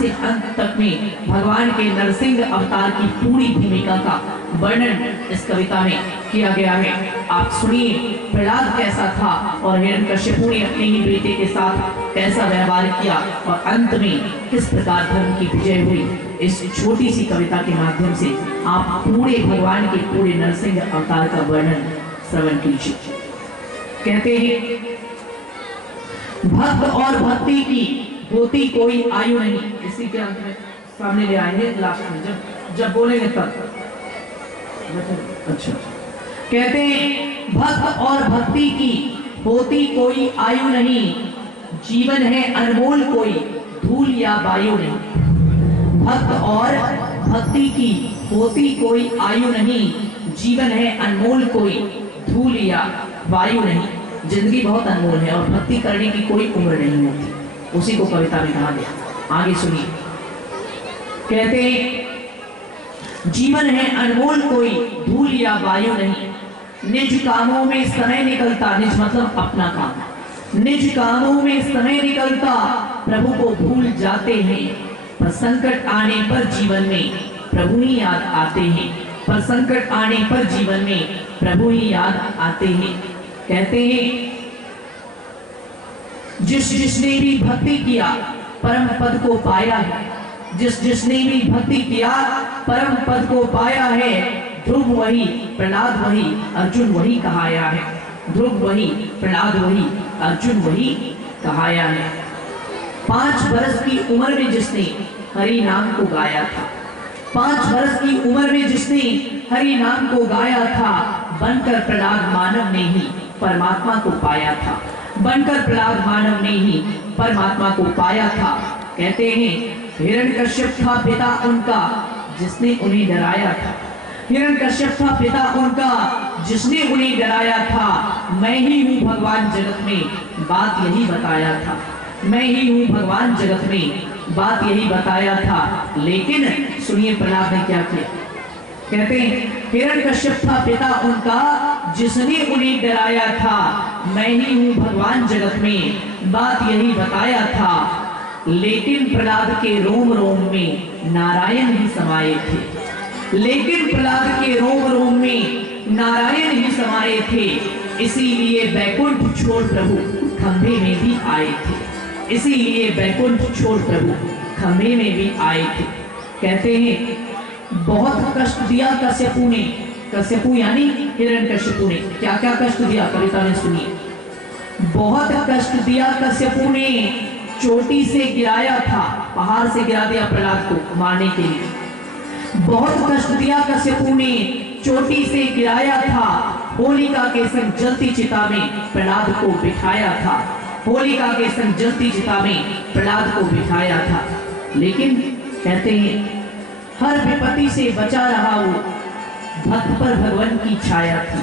से अंत तक में भगवान के नरसिंह अवतार की पूरी भूमिका का वर्णन इस कविता में किया गया है। आप सुनिए प्रहलाद कैसा था और हिरण्यकश्यपु ने अपने ही बेटे के साथ कैसा व्यवहार किया और अंत में किस प्रकार धर्म की विजय हुई। इस छोटी सी कविता के माध्यम से आप पूरे भगवान के पूरे नरसिंह अवतार का वर्णन श्रवण कीजिए। कहते हैं भक्त और भक्ति की होती कोई आयु नहीं। इसी के अंत में सामने ले आएंगे लास्ट में जब बोलेंगे तब। अच्छा, कहते हैं भक्त और भक्ति की होती कोई आयु नहीं, जीवन है अनमोल कोई धूल या वायु नहीं। भक्त और भक्ति की होती कोई आयु नहीं, जीवन है अनमोल कोई धूल या वायु नहीं। जिंदगी बहुत अनमोल है और भक्ति करने की कोई उम्र नहीं होती। उसी को कविता में कहा गया। आगे सुनिए, कहते हैं जीवन है अनमोल कोई धूल या वायु नहीं। निज कामों में समय निकलता, निज मतलब अपना काम, निज कामों में समय निकलता प्रभु को भूल जाते हैं। पर संकट आने पर जीवन में प्रभु ही याद आते हैं। पर संकट आने पर जीवन में प्रभु ही याद आते हैं। कहते हैं जिसने भी भक्ति किया परम पद को पाया है। जिसने भी भक्ति किया परम पद को पाया है। ध्रुव वही प्रहलाद वही अर्जुन वही कहाया है। ध्रुव वही प्रहलाद वही अर्जुन वही कहाया है। 5 वर्ष की उम्र में जिसने हरि नाम को गाया था, 5 वर्ष की उम्र में जिसने हरि नाम को गाया था, बनकर प्रहलाद मानव ने ही परमात्मा को पाया था। बनकर प्रहलाद मानव ने ही परमात्मा को पाया था। कहते हैं हिरण्यकश्यप था पिता उनका जिसने उन्हें डराया था। हिरण्यकश्यप था पिता उनका जिसने उन्हें डराया था। मैं ही हूँ भगवान जगत में बात यही बताया था। मैं ही हूँ भगवान जगत में बात यही बताया था। लेकिन सुनिए प्रहलाद ने क्या किया। कहते हैं हिरण्यकश्यप था पिता उनका जिसने उन्हें डराया था। मैं ही हूँ भगवान जगत में बात यही बताया था। लेकिन प्रहलाद के रोम रोम में नारायण ही समाये थे। लेकिन प्रहलाद के रोम रोम में नारायण ही समाये थे। इसीलिए बैकुंठ छोड़ प्रभु खंभे में भी आए थे। इसीलिए बैकुंठ छोड़ प्रभु खंभे में भी आए थे। कहते हैं बहुत कष्ट दिया कश्यपु ने। कश्यपु यानी हिरण्यकश्यपु ने क्या क्या कष्ट दिया कविता में सुनिए। बहुत कष्ट दिया कश्यपु ने, चोटी से गिराया था, पहाड़ से गिरा दिया प्रहलाद को मारने के लिए। बहुत कष्ट दिया कश्यपु ने, चोटी से गिराया था। होलिका के संग जलती चिता में प्रहलाद को बिठाया था। होलिका के संग जलती चिता में प्रहलाद को बिठाया था। लेकिन कहते हैं हर विपत्ति से बचा रहा वो, भक्त पर भगवान की छाया थी।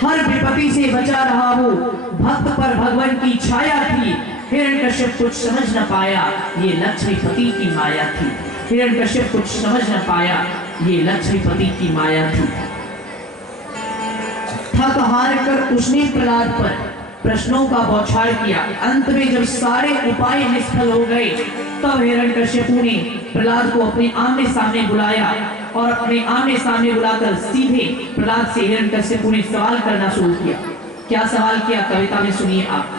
हर विपत्ति से बचा रहा वो, भक्त पर भगवान की छाया थी। हिरण्यकश्यप कुछ समझ न पाया, ये लक्ष्मीपति की माया थी। हिरण्यकश्यप कुछ समझ न पाया, ये लक्ष्मीपति की माया थी। थक हार कर उसने प्रहलाद पर प्रश्नों का बौछार किया। अंत में जब सारे उपाय निष्फल हो गए तब हिरण्यकश्यपु ने प्रहलाद को अपने आमने सामने बुलाया और अपने आमने सामने बुलाकर सीधे प्रहलाद से हिरण्यकश्यपु ने सवाल करना शुरू किया। क्या सवाल किया कविता में सुनिए आप।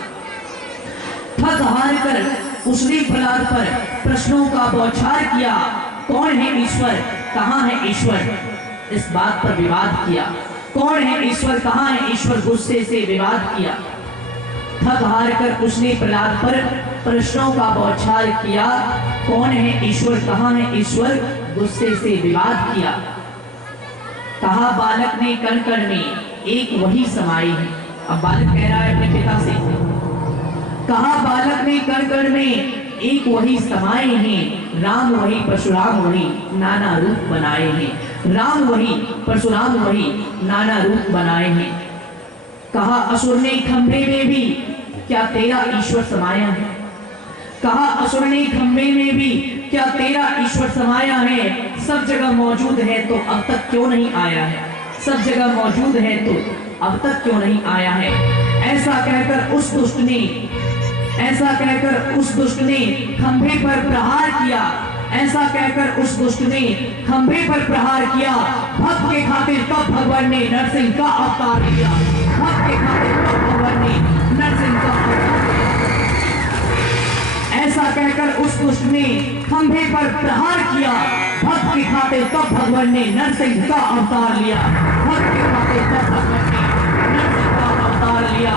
थक हार कर उसने प्रहलाद पर प्रश्नों का बौछार किया। कौन है ईश्वर, कहाँ है ईश्वर, इस बात पर विवाद किया। कौन है ईश्वर, कहाँ है ईश्वर, गुस्से से विवाद किया। थक हार कर उसने प्रहलाद पर प्रश्नों का बौछार किया। कौन है ईश्वर, कहाँ है ईश्वर, गुस्से से विवाद किया। कहा बालक ने कण कण में एक वही समाई है। अब बालक कह रहा है अपने पिता से, कहा बालक ने कण कण में एक वही समाये हैं। राम वही परशुराम वही नाना रूप बनाए हैं। राम वही परशुराम वही नाना रूप बनाए हैं। कहा असुर ने खंभे में भी क्या तेरा ईश्वर समाया है। कहा असुर ने खंभे में भी क्या तेरा ईश्वर समाया है। सब जगह मौजूद है तो अब तक क्यों नहीं आया है। सब जगह मौजूद है तो अब तक क्यों नहीं आया है। ऐसा कहकर उस दुष्ट ने ऐसा कहकर उस दुष्ट ने खंभे पर प्रहार किया। ऐसा कहकर उस दुष्ट ने खंभे पर प्रहार किया। भक्त के खातिर तब भगवान ने नरसिंह का अवतार लिया। भक्त के खातिर तब भगवान ने नरसिंह का अवतार लिया। ऐसा कहकर उस दुष्ट ने खंभे पर प्रहार किया। भक्त के खातिर तब भगवान ने नरसिंह का अवतार लिया। भक्त के खातिर तब भगवान ने नरसिंह का अवतार लिया।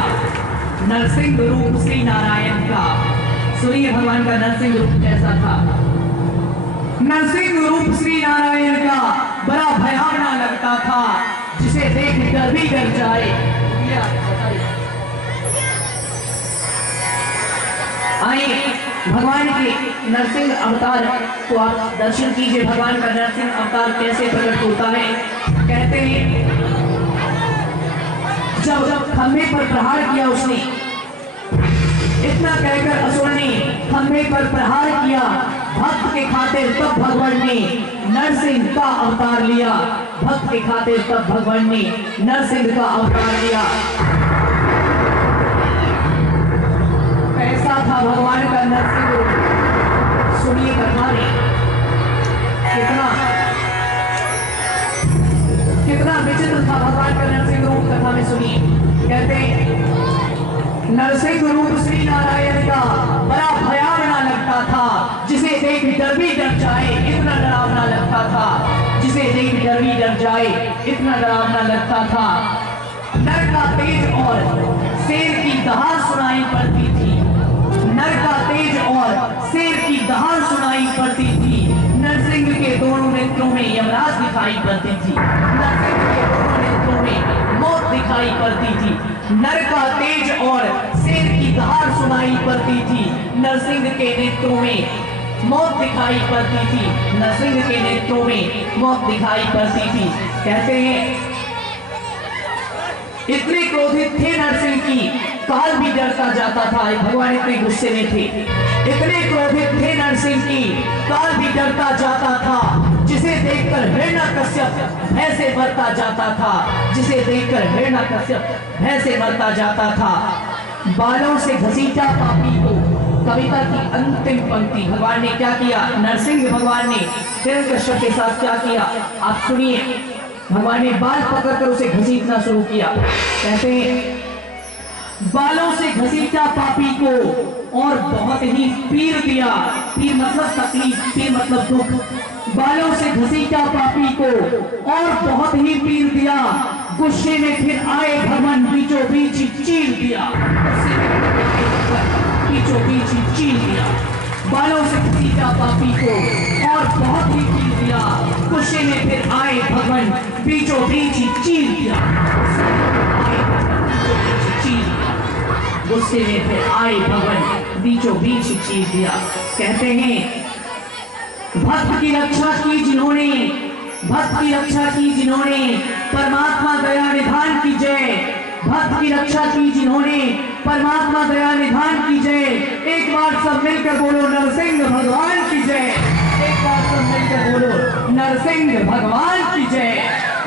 नरसिंह रूप श्री नारायण का। सुनिए भगवान का नरसिंह रूप कैसा था। नरसिंह रूप श्री नारायण का बड़ा भयावना लगता था, जिसे देख डर भी डर जाए। आइए भगवान के नरसिंह अवतार को आप दर्शन कीजिए। भगवान का नरसिंह अवतार कैसे प्रकट होता है। कहते हैं जब खंभे पर प्रहार किया उसने, इतना कहकर असुर ने खंभे पर प्रहार किया। भक्त के खातिर तब भगवान ने नरसिंह का अवतार लिया। भक्त के खातिर तब भगवान ने नरसिंह का अवतार लिया। कैसा था भगवान का नरसिंह रूप। सुनिए कथा में कितना विचित्र था भगवान का नरसिंह रूप। कथा में सुनिए। कहते हैं नरसिंह रूप श्री नारायण का बड़ा भयावना लगता था, जिसे देख डर भी डर जाए। इतना डरावना लगता था, जिसे देख डर भी डर जाए। इतना डरावना लगता था। नर का तेज और शेर की दहाड़ सुनाई पड़ती थी। नर का तेज और शेर की दहाड़ सुनाई पड़ती थी। नरसिंह के दोनों नेत्रों में यमराज दिखाई पड़ती थी। नरसिंह के दोनों नेत्रों में मौत दिखाई पड़ती थी। नर का तेज और शेर की दहाड़ सुनाई पड़ती थी। नरसिंह के नेत्रों में मौत दिखाई पड़ती थी। नरसिंह के नेत्रों में मौत दिखाई पड़ती थी। कहते हैं इतने क्रोधित थे नरसिंह की काल भी डरता जाता था। भगवान इतने गुस्से में थे। इतने क्रोधित थे नरसिंह की काल भी डरता जाता था, जिसे देखकर हिरण्यकश्यप भय से मरता जाता था। जिसे देखकर हिरण्यकश्यप भय से मरता जाता था। बालों से घसीटा पापी को। कविता की अंतिम पंक्ति भगवान ने क्या किया। नरसिंह भगवान ने हिरण्यकश्यप के साथ क्या किया आप सुनिए। भगवान ने बाल पकड़कर उसे घसीटना शुरू किया। कहते हैं बालों से घसीटा पापी को और बहुत ही पीर दिया। पीर मतलब तकलीफ, पीर मतलब दुख। बालों से घसीटा पापी को और बहुत ही पीर दिया। गुस्से में फिर आए भगवान बीचों बीच चीर दिया। बीचों बीच चीर दिया। बालों से घसीटा पापी को और बहुत ही पीर दिया। गुस्से में फिर आए भगवान बीचों बीच चीर दिया। गुस्से में फिर आए भगवान बीचों बीच चीर दिया। कहते हैं भक्त की रक्षा की जिन्होंने, भक्त की रक्षा की जिन्होंने, परमात्मा दया निधान की जय। भक्त की रक्षा की जिन्होंने, परमात्मा दया निधान की जय। एक बार सब मिलकर बोलो नरसिंह भगवान की जय। एक बार सब मिलकर बोलो नरसिंह भगवान की जय।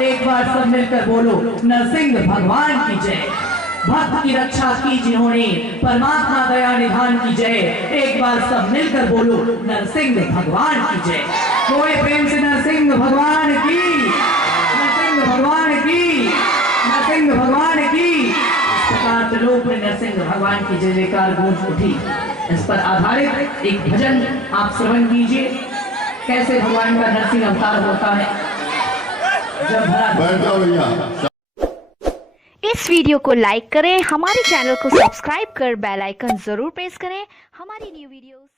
एक बार सब मिलकर बोलो नरसिंह भगवान की जय। भक्त की रक्षा की जिन्होंने, परमात्मा दया निधान की जय। एक बार सब मिलकर बोलो नरसिंह भगवान की जय। थोड़े प्रेम से नरसिंह भगवान की, नरसिंह भगवान की, नरसिंह भगवान की। इस प्रकार त्रिलोक में नरसिंह भगवान की जय जयकार गूंज उठी। इस पर आधारित एक भजन आप श्रवण कीजिए। कैसे भगवान का नरसिंह अवतार होता है। जब भरा इस वीडियो को लाइक करें, हमारे चैनल को सब्सक्राइब कर बेल आइकन जरूर प्रेस करें हमारी न्यू वीडियोस